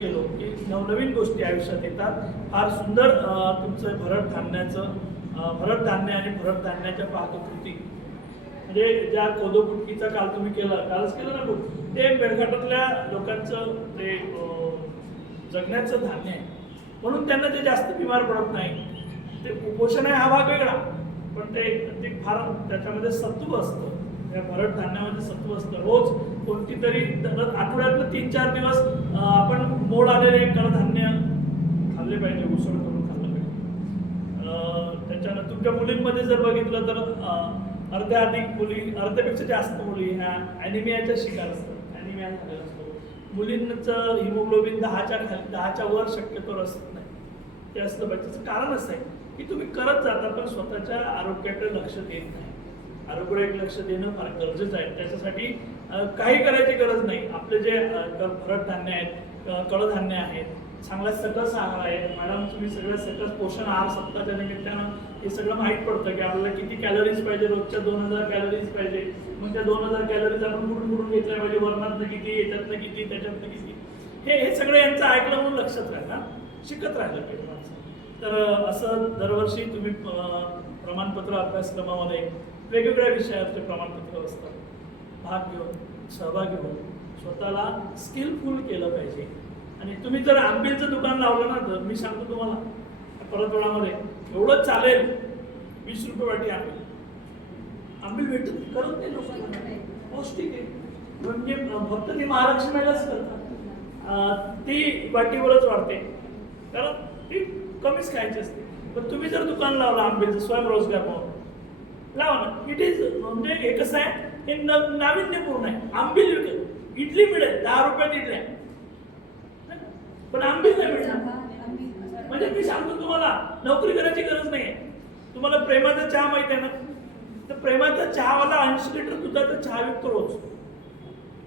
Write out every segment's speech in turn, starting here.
गेलो की नवनवीन गोष्टी आयुष्यात येतात. फार सुंदर तुमचं भरड धान्याचं भरड धान्य आणि भरड धान्याच्या पाककृती. म्हणजे ज्या कोदोपुटकीचा काल तुम्ही केला कालच केलं ना खूप? ते मेळघाटातल्या लोकांचं ते जगण्याचं धान्य आहे. म्हणून त्यांना ते जास्त बिमार पडत नाही. ते कुपोषण आहे हा भाग वेगळा. पण ते ते फार त्याच्यामध्ये सत्व असतं. या भरड धान्यामध्ये सत्व असतं. रोज कोणती तरी दर- आठवड्यातनं तीन चार दिवस आपण मोड आलेले कडधान्य खाल्ले पाहिजे उसळ करून खाल्लं पाहिजे. त्याच्यानंतर तुमच्या मुलींमध्ये जर बघितलं तर अर्ध्या अधिक मुली अर्ध्यापेक्षा जास्त मुली ह्या ॲनिमियाच्या शिकार असतात. ॲनिमिया झालेला असतो. मुलींचं हिमोग्लोबिन दहाच्या खाली दहाच्या वर शक्यतो असत नाही. ते असलं पाहिजे. कारण असं आहे की तुम्ही करत जाता पण स्वतःच्या आरोग्याकडे लक्ष देत नाही. आरोग्याकडे लक्ष देणं फार गरजेचं आहे. त्याच्यासाठी काही करायची गरज नाही. आपले जे अं, धान्य आहेत कडधान्य आहेत चांगला सकस आहार आहे. मॅडम तुम्ही सगळं सकस पोषण आहार सप्ताहाच्या निमित्तानं हे सगळं माहीत पडतं की आपल्याला किती कॅलरीज पाहिजे. रोजच्या दोन हजार कॅलरीज पाहिजे. मग त्या दोन हजार कॅलरीज आपण कुठून कुठून घेतल्या पाहिजे? वरणातनं किती याच्यातनं किती त्याच्यातनं किती? हे हे सगळं यांचं ऐकलं म्हणून लक्षात राहिलं शिकत राहिलं पाहिजे माणसं. तर असं दरवर्षी तुम्ही प्रमाणपत्र अभ्यासक्रमामध्ये वेगवेगळ्या विषयातले प्रमाणपत्र असतात. भाग घेऊन सहभागी होऊन स्वतःला स्किलफुल केलं पाहिजे. आणि तुम्ही जर आंबेचं दुकान लावलं ना तर मी सांगतो तुम्हाला परतवडामध्ये एवढं चालेल वीस रुपये वाटी आंबे आंबील भेटत करत नाही लोकांना. पौष्टिक आहे. म्हणजे फक्त ती महालक्ष्मीलाच करतात. ती वाटीवरच वाढते. कारण ती कमीच खायची असते. पण तुम्ही जर दुकान लावलं आंबेचं स्वयंरोजगार म्हणून लावा ना. इट इज म्हणजे हे कसं आहे? हे न- नाविन्यपूर्ण आहे. आंबील विकत. इडली मिळेल. दहा रुपयात इडल्या पण आंबील नाही मिळणार. म्हणजे मी सांगतो तुम्हाला नोकरी करायची गरज नाही तुम्हाला प्रेमाचा चहा माहिती आहे ना? तर प्रेमाचा चहावाला ऐंशी लिटर दुधाचा चहा विकतो रोज.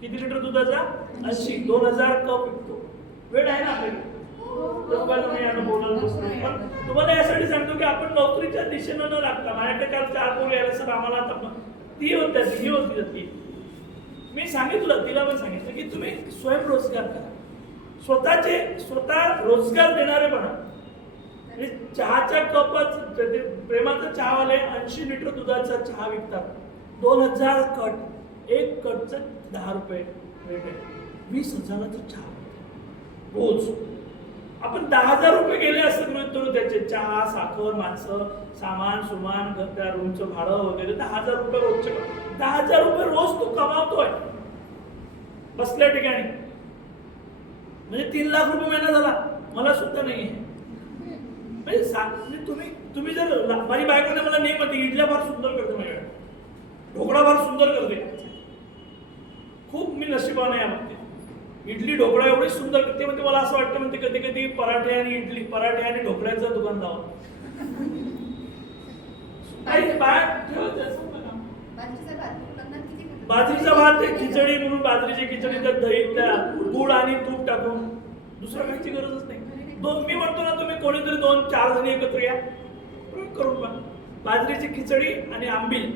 किती लिटर दुधाचा? ऐंशी. दोन हजार कप विकतो. वेळ आहे ना आपल्याकडे तर मी पण तुम्हाला यासाठी सांगतो की आपण नोकरीच्या दिशेनं न लागता माझ्याकडे काल चार पोरी आल्या सर आम्हाला आता ती होत्या ही होती ती. मी सांगितलं तिला पण सांगितलं की तुम्ही स्वयंरोजगार करा. स्वतःचे स्वतः रोजगार देणारे बना. म्हणजे चहाच्या कपच ते प्रेमाचा चहावाले ऐंशी लिटर दुधाचा चहा विकतात. दोन हजार कट एक कटचं दहा रुपये रेट आहे. वीस हजाराचा चहा. रोज. आपण दहा हजार रुपये गेले असं गृहित धरू त्याचे चहा साखर माणसं सामान सुमान त्या रूमचं भाडं वगैरे दहा हजार रुपये रोजचे दहा हजार रुपये रोज तू कमावतोय. बसल्या ठिकाणी. म्हणजे तीन लाख रुपये महिना झाला. मला सुद्धा नाही आहे म्हणजे सा- म्हणजे तुम्ही तुम्ही जर माझी बायकोने मला नाही म्हणते इडल्या फार सुंदर करते माझ्या ढोकळा फार सुंदर करते. खूप मी नशिबाने आहे म्हणते इडली ढोकळा एवढी सुंदर करते म्हणजे मला असं वाटतं म्हणते कधी कधी पराठे आणि इडली पराठे आणि ढोकळ्याचं दुकान लावा. बाजरीचा भात. ते खिचडी म्हणून बाजरीची खिचडी त्यात दही त्या गुळ आणि तूप टाकून. दुसरं खायची गरजच नाही. दोन मी म्हणतो ना तुम्ही कोणीतरी दोन चार जणी एकत्र या. करून पहा. बाजरीची खिचडी आणि आंबील.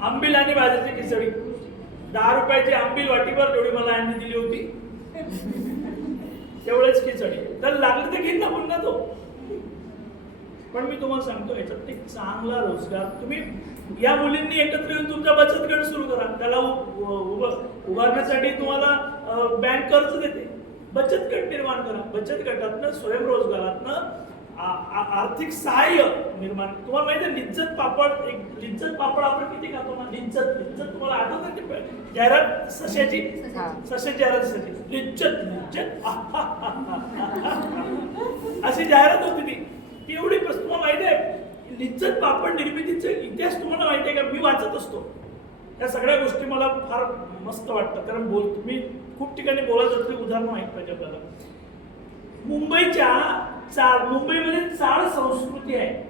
आंबील आणि बाजरीची खिचडी. दहा रुपयाची आंबील वाटीभर तेवढी मला यांनी दिली होती. तेवढेच खिचडी. तर लागलं तर घेईन ना पुन्हा तो. पण मी तुम्हाला सांगतो याच्यात एक चांगला रोजगार. तुम्ही या मुलींनी एकत्र येऊन तुमचा बचत गट सुरू करा. त्याला उभ- उभारण्यासाठी तुम्हाला बँक कर्ज देते. बचत गट निर्माण करा. बचत गटातनं स्वयंरोजगारातनं आर्थिक सहाय्य निर्माण. तुम्हाला माहिती आहे लिज्जत पापड एक लिज्जत पापड आपण किती खातो ना लिज्जत लिज्जत तुम्हाला आठवत ते जाहिरात सशाची. सशाची. जाहिरात सशाची. लिज्जत लिज्जत. अशी जाहिरात होती ती. ती एवढी तुम्हाला माहिती आहे लिज्जत पापड निर्मितीचे इतिहास तुम्हाला माहिती आहे का? मी वाचत असतो. या सगळ्या गोष्टी मला फार मस्त वाटतं कारण बोल मी खूप ठिकाणी असते उदाहरणं माहीत पाहिजे आपल्याला मुंबईच्या चाळ मुंबईमध्ये चाळ संस्कृती आहे.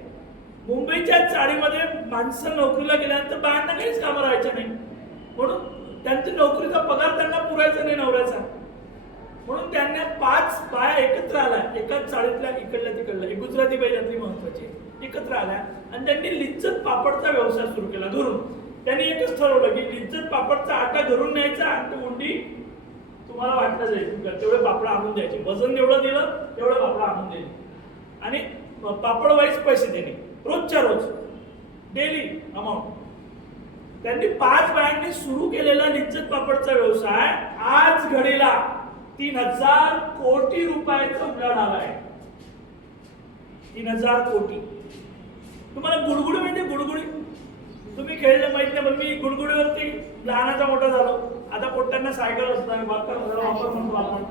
मुंबईच्या चाळीमध्ये माणसं नोकरीला गेल्यानंतर बायांना काहीच कामं राहायचं नाही. म्हणून त्यांच्या नोकरीचा पगार त्यांना पुरायचा नाही नवऱ्याचा. म्हणून त्यांना पाच बाया एकत्र आल्या. एकाच चाळीतल्या इकडल्या तिकडल्या. एक गुजराती बाई यातली महत्वाची एकत्र आल्या आणि त्यांनी लिज्जत पापडचा व्यवसाय सुरू केला धरून त्यांनी एकच ठरवलं की लिज्जत पापडचा आटा घरून न्यायचा आणि तो उंडी तुम्हाला वाटलं जाईल तेवढे पापड आणून द्यायचे. वजन जेवढं दिलं तेवढं पापड आणून दिले. आणि पापड वाईज पैसे देणे रोजच्या रोज. डेली अमाऊंट त्यांनी पाच बायांनी सुरू केलेला निश्चित पापडचा व्यवसाय आज घडीला तीन हजार कोटी रुपयाचा उलाढाल आहे. तीन हजार कोटी. तुम्हाला गुडगुड म्हणजे गुडगुडी. तुम्ही खेळले माहीत नाही पण मी गुडगुडीवरती लहानाचा मोठा झालो. आता पोट्ट्यांना सायकल असतो वाकर जरा वापर म्हणतो आपण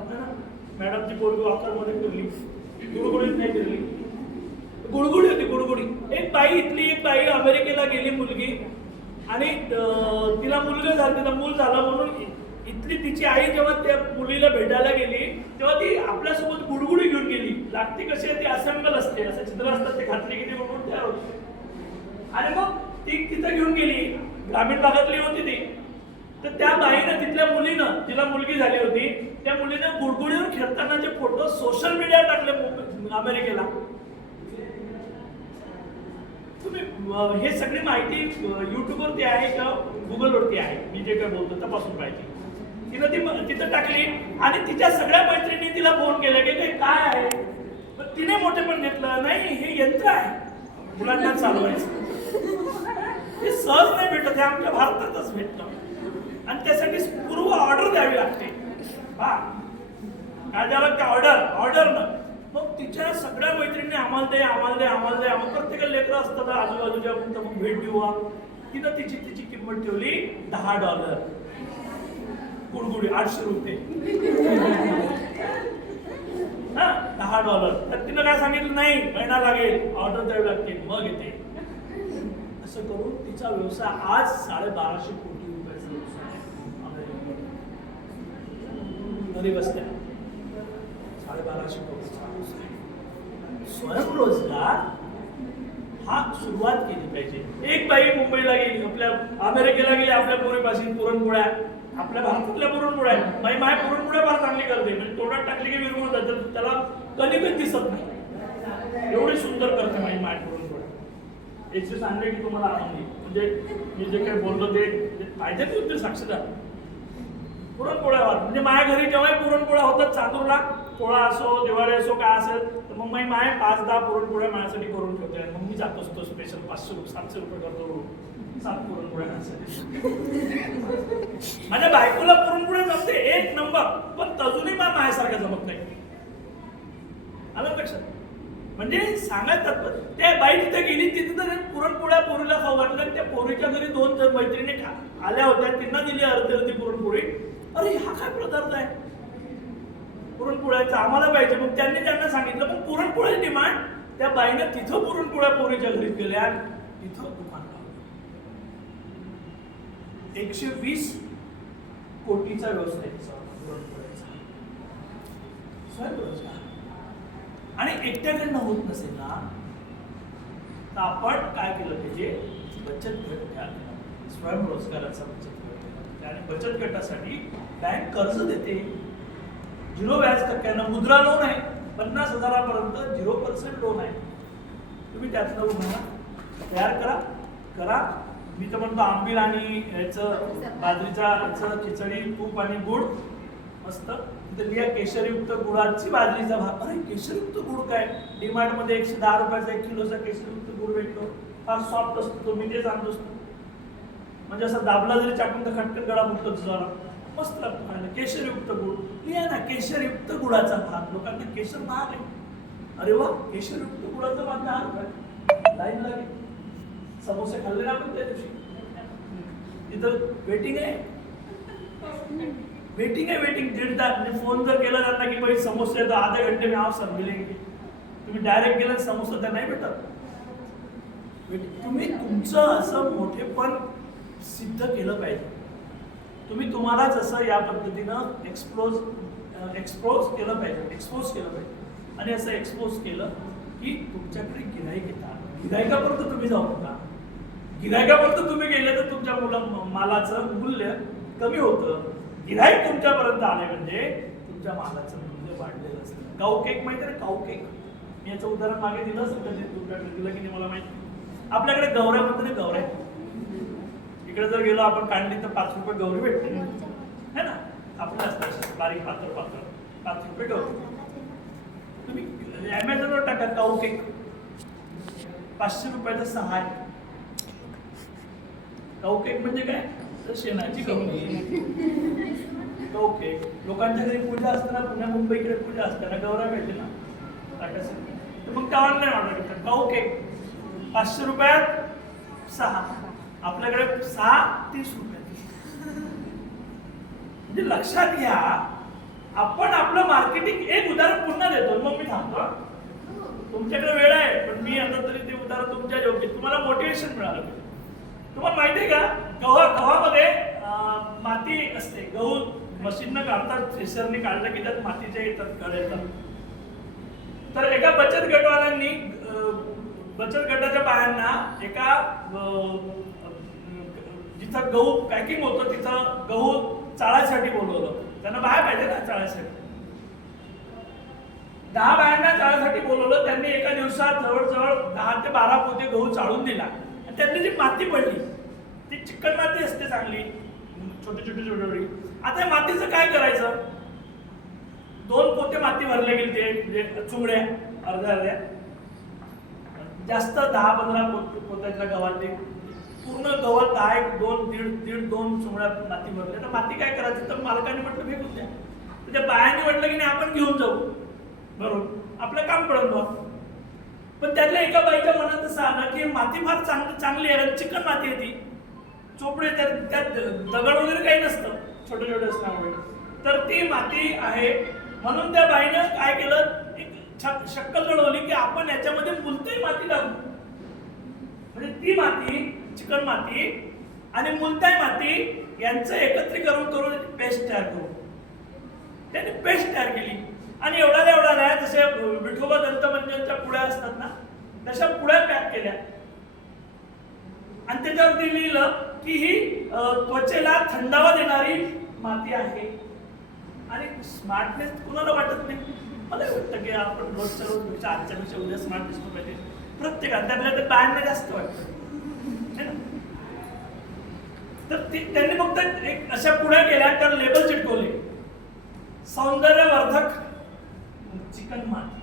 मॅडमची पोरगी वाकरमध्ये फिरली. गुडगुडीत नाही फिरली. गुडगुडी होती गुडगुडी. एक बाई इथली एक बाई अमेरिकेला गेली मुलगी. आणि तिला मुलगा झाला तिला मूल झाला म्हणून इथली तिची आई जेव्हा त्या मुलीला भेटायला गेली तेव्हा ती आपल्यासोबत गुडगुडी घेऊन गेली. लागती कशी आहे ती असेंबल असते असं चित्र असतात ते घातले की म्हणून तयार होते. आणि मग ती तिथं घेऊन गेली. ग्रामीण भागातली होती ती. तर त्या बाईनं तिथल्या मुलीनं तिला मुलगी झाली होती. त्या मुलीनं गुडगुडीवर खेळतानाचे फोटो सोशल मीडियावर टाकले अमेरिकेला. तुम्ही हे सगळी माहिती युट्यूबवरती आहे का गुगलवरती आहे? मी जे काय बोलतो तपासून पाहिजे. तिनं ती तिथं टाकली आणि तिच्या सगळ्या मैत्रिणी तिला फोन केला की हे काय आहे? तिने मोठे पण घेतलं. नाही हे यंत्र आहे. मुलांना चालवायचं. हे सहज नाही भेटत हे आपल्या भारतातच भेटतं. आणि त्यासाठी पूर्व ऑर्डर द्यावी लागते. हा. काय द्यावं लागते ऑर्डर ऑर्डर ना. मग तिच्या सगळ्या मैत्रिणी आम्हाला दे आम्हाला दे आम्हाला दे. आम्हाला प्रत्येक लेकरं असतात आजूबाजूच्या म्हणतं मग भेट देऊ तिनं तिची तिची किंमत ठेवली दहा डॉलर गुडगुडी आठशे रुपये. हा दहा डॉलर तर तिनं काय सांगितलं? नाही महिना लागेल. ऑर्डर द्यावी लागते. मग येते. असं करून तिचा व्यवसाय आज साडेबाराशे कोटी रुपयाचा व्यवसाय आहे. घरी बसल्या. साडेबाराशे कोटीचा व्यवसाय. स्वयंरोजगार हा सुरुवात केली पाहिजे. एक बाई मुंबईला गेली आपल्या अमेरिकेला गेली आपल्या पोरीपासून पुरणपोळ्या. आपल्या भारतातल्या पुरणपोळ्या. बाई माय पुरणपोळ्या फार चांगली करते. म्हणजे तोंडात टाकली की विरघळून जातात त्याला कधी दिसत नाही. एवढी सुंदर करते माई माय एकशे सांगले की तुम्हाला आनंदी म्हणजे मी जे काही बोललो ते म्हणजे पाहिजे ते उत्तर साक्षीदार. पुरणपोळ्यावर म्हणजे माझ्या घरी जेव्हा पुरणपोळ्या होतात चांदूरला पोळा असो दिवाळी असो काय असेल तर मग मी माय पाच दहा पुरणपोळ्या माझ्यासाठी करून ठेवते. मग मी जात असतो स्पेशल पाचशे रुपये सातशे रुपये करतो. सात पुरणपोळ्या माझ्यासाठी. माझ्या बायकोला पुरणपोळ्या जमते एक नंबर. पण तजूनही मा माझ्यासारखं जमत नाही. आलं लक्षात? म्हणजे सांगतात त्या बाई तिथे गेली तिथे तर पुरणपोळ्या पोरीला खाऊ घातलं आणि त्या पोरीच्या घरी दोन तर मैत्रिणी आल्या होत्या त्यांना दिली अर्धी अर्धी पुरणपोळी. अरे हा काय पदार्थ आहे? पुरणपोळ्याचा आम्हाला पाहिजे मग त्यांनी त्यांना सांगितलं पण पुरणपोळी डिमांड त्या बाईनं तिथं पुरणपोळ्या पोरीच्या घरी गेल्या तिथं दुकान लावलं. एकशे वीस कोटीचा व्यवसाय तिचा पुरणपोळ्याचा. स्वयंरोजगार आणि एकट्याकडनं होत नसेल ना तर आपण काय केलं पाहिजे? बचत गट तयार केला. स्वयंरोजगाराचा बचत गट केला. आणि बचत गटासाठी बँक कर्ज देते. झिरो व्याज टक्क्यानं मुद्रा लोन आहे. पन्नास हजारापर्यंत झिरो पर्सेंट लोन आहे. तुम्ही त्यातलं उन्हाळा तयार करा. करा. मी तर म्हणतो आंबील आणि याचं बाजरीचा याचं खिचडी तूप आणि गुळ मस्त. तर लिहा केशरयुक्त गुळाची बाजरीचा भाग अरे केशरयुक्त गुळ काय? डिमांडमध्ये एकशे दहा रुपयाचा एक किलोचा केशरयुक्त गुळ भेटतो. फार सॉफ्ट असतो तो मी तेच आणतो असतो. म्हणजे असा दाबला जरी चाकून तर खटकन गळा फुटतो जरा मस्त लागतो खायला. केशरयुक्त गुळ. लिहा ना केशरयुक्त गुळाचा भाग. लोकांना केशर महाग आहे. अरे वा केशरयुक्त गुळाचा भाग दहा रुपये लाईन लागेल समोसे खाल्ले ना आपण त्या दिवशी? तिथं वेटिंग आहे? वेटिंग आहे वेटिंग दीड तास. म्हणजे फोन जर केला त्यांना की भाई समोसा येतो आधा आधे घंटे मी आप सब मिलेंगे तुम्ही डायरेक्ट गेला समोसा तर नाही भेटत. तुम्ही तुमचं असं मोठेपण सिद्ध केलं पाहिजे. तुम्ही तुम्हाला जसं या पद्धतीनं एक्सप्लोज एक्सपोज केलं पाहिजे. एक्सपोज केलं पाहिजे. आणि असं एक्सपोज केलं की तुमच्याकडे गिराईक येतात. गिरायकापर्यंत तुम्ही जाऊ नका. गिरायकापर्यंत तुम्ही गेले तर तुमच्या मुला मालाचं मूल्य कमी होतं. गिराईक तुमच्यापर्यंत आले म्हणजे तुमच्या मालाचं मूल्य वाढलेलं असतं. काऊ केक माहिती ना? काऊ केक मी याचं उदाहरण मागे दिलं असेल कधी तुमच्याकडे दिलं की नाही मला माहिती आपल्याकडे गौऱ्या म्हणतो ना गौऱ्या. इकडे जर गेलो आपण काढली तर पाच रुपये गौरी भेटते है ना? आपलं असतं बारीक पातळ पात्र पाच रुपये गौरी. तुम्ही ॲमेझॉनवर टाका काऊ केक पाचशे रुपयाचा सहा आहे काऊ केक म्हणजे काय? तर शेणाची कमी ओके. लोकांच्या घरी पूजा असताना पुण्या मुंबईकडे पूजा असताना गौरा मिळते ना? तर मग त्या ऑनलाईन ऑर्डर करतात. काऊ पाचशे रुपयात सहा. आपल्याकडे सहा तीस रुपयात म्हणजे लक्षात घ्या आपण आपलं मार्केटिंग एक उदाहरण पुन्हा देतो. मग मी थांबतो तुमच्याकडे वेळ आहे पण मी आता तरी ते उदाहरण तुमच्या योग्य. तुम्हाला मोटिवेशन मिळालं पाहिजे. तुम्हाला माहिती आहे का? गव्हा गव्हामध्ये माती असते. गहू मशीननं काढतात थ्रेसरने काढलं की त्यात मातीच्या येतात घड येतात. तर एका बचत गटवाल्यांनी बचत गटाच्या बायांना एका जिथं गहू पॅकिंग होतं तिथं गहू चाळायसाठी बोलवलं. त्यांना बाया पाहिजे ना चाळायसाठी. दहा बायांना चाळायसाठी बोलवलं. त्यांनी एका दिवसात जवळजवळ दहा ते बारा पोते गहू चाळून दिला. आणि जी माती पडली ती चिकट माती असते चांगली. छोटी छोटी छोटी छोटी. आता मातीचं काय करायचं? दोन पोते माती भरले गेले ते म्हणजे चुंगड्या अर्ध्या अर्ध्या. जास्त दहा पंधरा पोत पोत्याच्या गव्हातले पूर्ण गवत दहा एक दोन दीड दीड दोन चुमड्या माती भरल्या. तर माती काय करायची? तर मालकाने म्हटलं फेकून द्या. तर त्या बायांनी म्हटलं की नाही आपण घेऊन जाऊ. बरोबर. आपलं काम पडत बा पण त्यातल्या एका बाईच्या मनात असं आलं की माती फार चांगली चांगली आहे चिकन माती आहे ती. चोपडे त्यात त्यात दगड वगैरे काही नसतं छोटे छोटे असल्यामुळे तर ती माती आहे. म्हणून त्या बाईनं काय केलं? एक छ- शक्कल लढवली की आपण याच्यामध्ये मुलताई माती टाकू म्हणजे ती माती चिकन माती आणि मुलताई माती यांचं एकत्रीकरण करून पेस्ट तयार करू त्याने पेस्ट तयार केली. आणि एवढा एवढा नाही जसे विठोबा दंतमंजनच्या पुळ्या असतात ना तशा पुळ्या पॅक केल्या. आणि त्याच्यावरती लिहिलं की ही त्वचेला थंडावा देणारी माती आहे. आणि स्मार्टनेस कुणाला वाटत नाही? मला वाटतं की आपण रोजच्या रोजपेक्षा आजच्या पेक्षा उद्या स्मार्ट दिसलो पाहिजे. प्रत्येकाला त्यातल्या ते बँडने जास्त वाटतं. तर त्यांनी फक्त एक अशा पुढ्या केल्या तर लेबल चिटकवले. सौंदर्यवर्धक चिकन माती.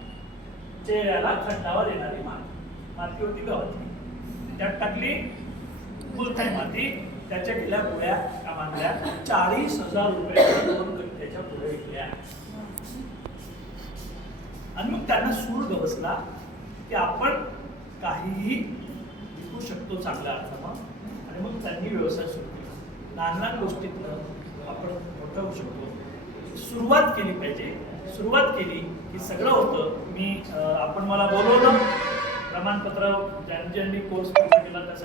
चेहऱ्याला थंडावा देणारी माती. माती होती गव्हाची त्यात टाकली मुलताई माती. त्याच्या गेल्या गोळ्या कामातल्या चाळीस हजार रुपये दोन गट्ट्याच्या पुढे विकल्या. आणि मग त्यांना सूर गवसला की आपण काहीही विकू शकतो चांगल्या अर्थानं. आणि मग त्यांनी व्यवसाय सुरू केला. लहान लहान गोष्टीतनं आपण मोठं होऊ शकतो. सुरुवात केली पाहिजे. सुरुवात केली हे सगळं होतं. मी आपण मला बोलवलं. प्रमाणपत्र ज्यांनी ज्यांनी कोर्स पूर्ण केला त्यासाठी